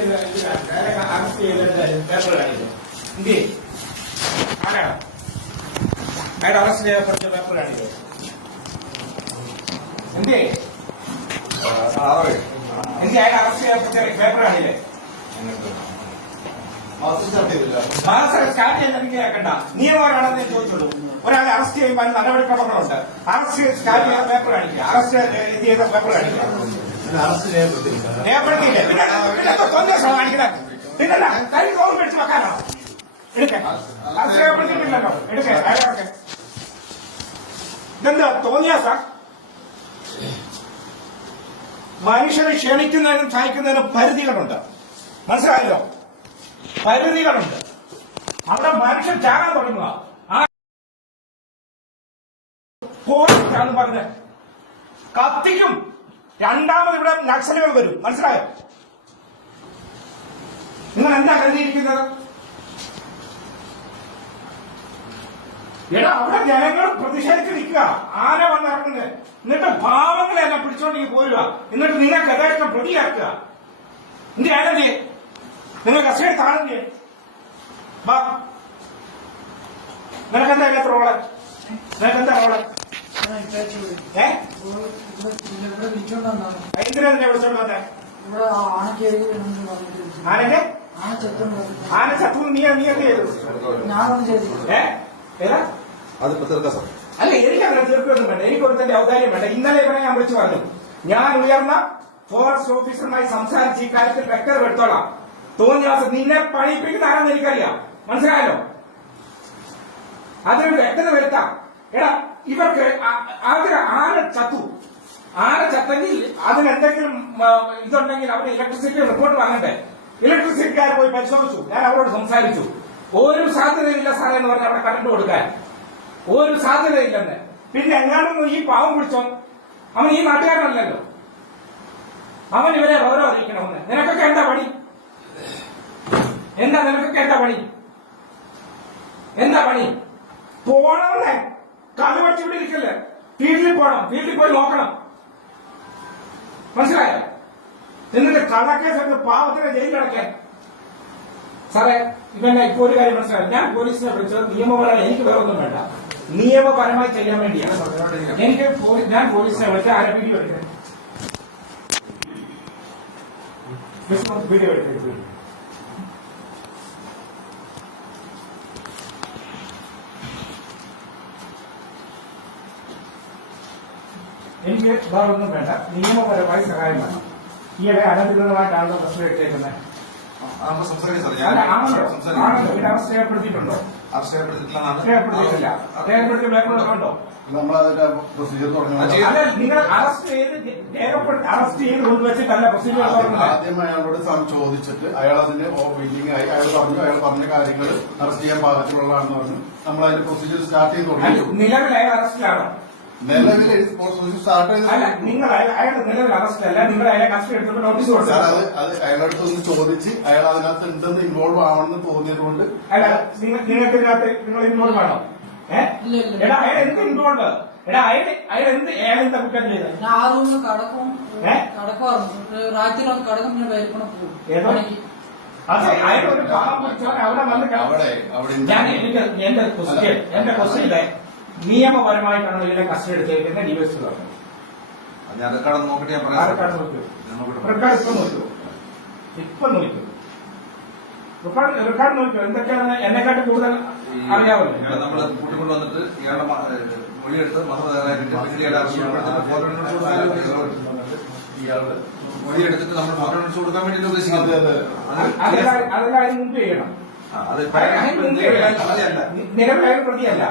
ചെയ്ത അയാളെ arrest paper കാണിക്കും എന്തി എന്തേ അയാൾ അറസ്റ്റ് ചെയ്യപ്പെട്ട മാസം സ്റ്റാർട്ട് ചെയ്യാൻ കേൾക്കണ്ട നിയമമാണെന്ന് ചോദിച്ചുള്ളൂ ഒരാളെ അറസ്റ്റ് ചെയ്യുമ്പോൾ നടപടിക്രമങ്ങളുണ്ട് അറസ്റ്റ് സ്റ്റാർട്ട് ചെയ്യാൻ പേപ്പർ കാണിക്കുക. അറസ്റ്റ് ഇത് ചെയ്ത പേപ്പർ കാണിക്കുക. രേഖപ്പെടുത്തിയില്ലേ പിന്നെ പിന്നെ നിന്നല്ല മനുഷ്യനെ ക്ഷണിക്കുന്നതിനും സഹായിക്കുന്നതിനും പരിധികളുണ്ട്. മനസ്സിലായല്ലോ? പരിധികളുണ്ട്. അവിടെ മനുഷ്യൻ ചാകാൻ തുടങ്ങുക. ആ പറഞ്ഞ് കത്തിക്കും. രണ്ടാമത് ഇവിടെ നക്സലുകൾ വരും. മനസ്സിലായോ? നിങ്ങൾ എന്താ കരുതിയിരിക്കുന്നത്? എടാ അവിടെ ജനങ്ങൾ പ്രതിഷേധിച്ച് നിൽക്കുക. ആന വന്നിറങ്ങുന്നത്. എന്നിട്ട് ഭാവങ്ങളെ എന്നെ പിടിച്ചോണ്ടി പോരുക. എന്നിട്ട് നിങ്ങൾക്ക് യഥേഷ്ടം പ്രതിയാക്കുക. എന്റെ ആനന്ദി നിങ്ങൾ കസ്റ്റഡി താഴെ വാ. നിനക്കെന്താ ഇത്ര റോൾ? നിനക്കെന്താ വിളിച്ചോണ്ടാണ് എന്തിനാ നിന്നെ വിളിച്ചോണ്ട് വന്നേ ഇവിടെ ആണക്കേരി വേണമെന്ന് പറഞ്ഞിട്ട് ആനക്ക് ആന ചെത്തുണ്ട് ആന ചത്തു നീ നീ എന്ത് ചെയ്തു. ഞാനൊന്നും ചെയ്തില്ല ഏ? ഏതാ? അതിപ്പോ തീർക്കാം സാർ അല്ല എനിക്ക് അങ്ങനെ തീർക്കുകയൊന്നും വേണ്ട. എനിക്ക് ഒരുത്തന്റെ ഔദാര്യം വേണ്ട. ഇന്നലെ ഇവനെ ഞാൻ വിളിച്ചു പറഞ്ഞു. ഞാൻ ഉയർന്ന ഫോറസ്റ്റ് ഓഫീസറുമായി സംസാരിച്ച് ഈ കാര്യത്തിൽ വ്യക്തത എടുത്തോളാം. തോന്നിയ ദിവസം നിന്നെ പണിയിപ്പിക്കുന്ന ആരാന്ന് എനിക്കറിയാം. മനസ്സിലായല്ലോ? അതിന് വ്യക്തത വരുത്താം. എടാ ഇവർക്ക് ആ- ആരെ ചത്തു. ആന ചത്തെങ്കിൽ അതിന് എന്തെങ്കിലും ഇതുണ്ടെങ്കിൽ അവർ ഇലക്ട്രിസിറ്റി റിപ്പോർട്ട് വാങ്ങണ്ടേ? ഇലക്ട്രിസിറ്റിക്കാർ പോയി പരിശോധിച്ചു. ഞാൻ അവരോട് സംസാരിച്ചു. ഒരു സാധ്യതയില്ല സാറേ എന്ന് പറഞ്ഞ് അവിടെ കറണ്ട് കൊടുക്കാൻ. ഒരു സാധ്യതയില്ലെന്ന്. പിന്നെ എങ്ങാനും ഈ പാവം പിടിച്ചോ? അവൻ ഈ നാട്ടുകാരനല്ലല്ലോ. അവൻ ഇവരെ ഓരോ അറിയിക്കണമെന്ന്. നിനക്കൊക്കെ എന്താ പണി? എന്താ നിനക്കൊക്കെ എന്താ പണി? എന്താ പണി? പോണമെന്നേ കലുവച്ച് ഇവിടെ ഇരിക്കല്ലേ? ഫീൽഡിൽ പോണം ഫീൽഡിൽ പോയി നോക്കണം. മനസ്സിലായോ? എന്നിട്ട് കള്ളക്കേസ് എടുത്ത് പാവത്തിനെ ജയിലിലടക്കാൻ സാറേ ഇവന്റെ ഇപ്പൊ ഒരു കാര്യം മനസ്സിലായി. ഞാൻ പോലീസിനെ വിളിച്ചത് നിയമപരമായി എനിക്ക് വേറെ ഒന്നും വേണ്ട. നിയമപരമായി ചെയ്യാൻ വേണ്ടിയാണ്. എനിക്ക് ഞാൻ പോലീസിനെ വിളിച്ച് ആരെ വീഡിയോ എടുക്കാൻ? വീഡിയോ എടുക്കാൻ എനിക്ക് വേറെ ഒന്നും വേണ്ട. നിയമപരമായി സഹായം വേണം. ഈയിടെ അനധികൃതമായിട്ടാണല്ലോ പ്രശ്നം ഇട്ടേക്കുന്നത്. നിങ്ങൾ അറസ്റ്റ് ചെയ്ത് രേഖപ്പെടുത്തി അറസ്റ്റ് ചെയ്ത് കൊണ്ടുവച്ചിട്ടല്ല പ്രൊസീജിയർ തുടങ്ങുന്നത്. ആദ്യം അയാളോട് സാം ചോദിച്ചിട്ട് അയാൾ അതിന്റെ വെയിറ്റിംഗ് ആയി. അയാൾ പറഞ്ഞു അയാൾ പറഞ്ഞ കാര്യങ്ങൾ അറസ്റ്റ് ചെയ്യാൻ പാകത്തിലുള്ളതാണെന്ന് പറഞ്ഞു. നമ്മൾ അതിന്റെ പ്രൊസീജിയർ സ്റ്റാർട്ട് ചെയ്ത് തുടങ്ങി. നിലവിൽ അയാൾ അറസ്റ്റിലാണോ നിലവിൽ സ്റ്റാർട്ട് അല്ല നിങ്ങൾ അയാൾ- അയാളുടെ നിലവിൽ അറസ്റ്റിലല്ല നിങ്ങൾ അയാളെ കസ്റ്റഡി എടുത്തപ്പോൾ നോട്ടീസ് സാർ അത് അത് അയാളടുത്ത് ഒന്ന് ചോദിച്ച് അയാൾ അതിനകത്ത് ഉണ്ടെന്ന് ഇൻവോൾവ് ആവണമെന്ന് തോന്നിയതുകൊണ്ട് അല്ല നിങ്ങൾ നിങ്ങൾക്ക് ഇതിനകത്ത് നിങ്ങൾ ഇൻവോൾവ് ആണോ? ഏഹ് ഇല്ല, ഇല്ല. എടാ അയാൾ എന്ത് ഇൻവോൾവ് എടാ അയാൾ അയാൾ എന്ത് അയാൾ എന്താ കുറ്റം ചെയ്തത്? ഞാൻ ആ റൂമിൽ കടക്കും. ഏ? കടക്കുമായിരുന്നു കടക്കും പിന്നെ ഏതോ? പോകും അത് അയാൾ ഒരു പാവം പിടിച്ചവൻ അവിടെ വന്ന് കിട- അവിടെ അവിടെ ഞാൻ എനിക്ക് എന്റെ ക്വസ്റ്റ്യൻ എന്റെ ക്വസ്റ്റ്യനിലെ നിയമപരമായിട്ടാണ് ഇതിന്റെ കസ്റ്റഡി എടുത്തേക്കുന്നത് ഡിവൈസ് പറഞ്ഞു റെക്കോർഡ് നോക്കിട്ട് ഞാൻ പറയാം. നോക്കൂ. നോക്കട്ടെ. റെക്കോർഡ് ഇപ്പൊ നോക്കൂ. ഇപ്പൊ നോക്കൂ. റെക്കോർഡ് റെക്കോർഡ് നോക്കൂ. എന്തൊക്കെയാണ് എന്നെക്കാട്ട് കൂടുതൽ അറിയാമല്ലോ കൂട്ടിക്കൊണ്ട് വന്നിട്ട് ഇയാളുടെ മൊഴിയെടുത്ത് മൊഴിയെടുത്തിട്ട് നമ്മൾ ഫോട്ടോ കൊടുക്കാൻ ഉദ്ദേശിക്കുന്നത്. മുമ്പ് ചെയ്യണം. നിലവിലായ പ്രതിയല്ല.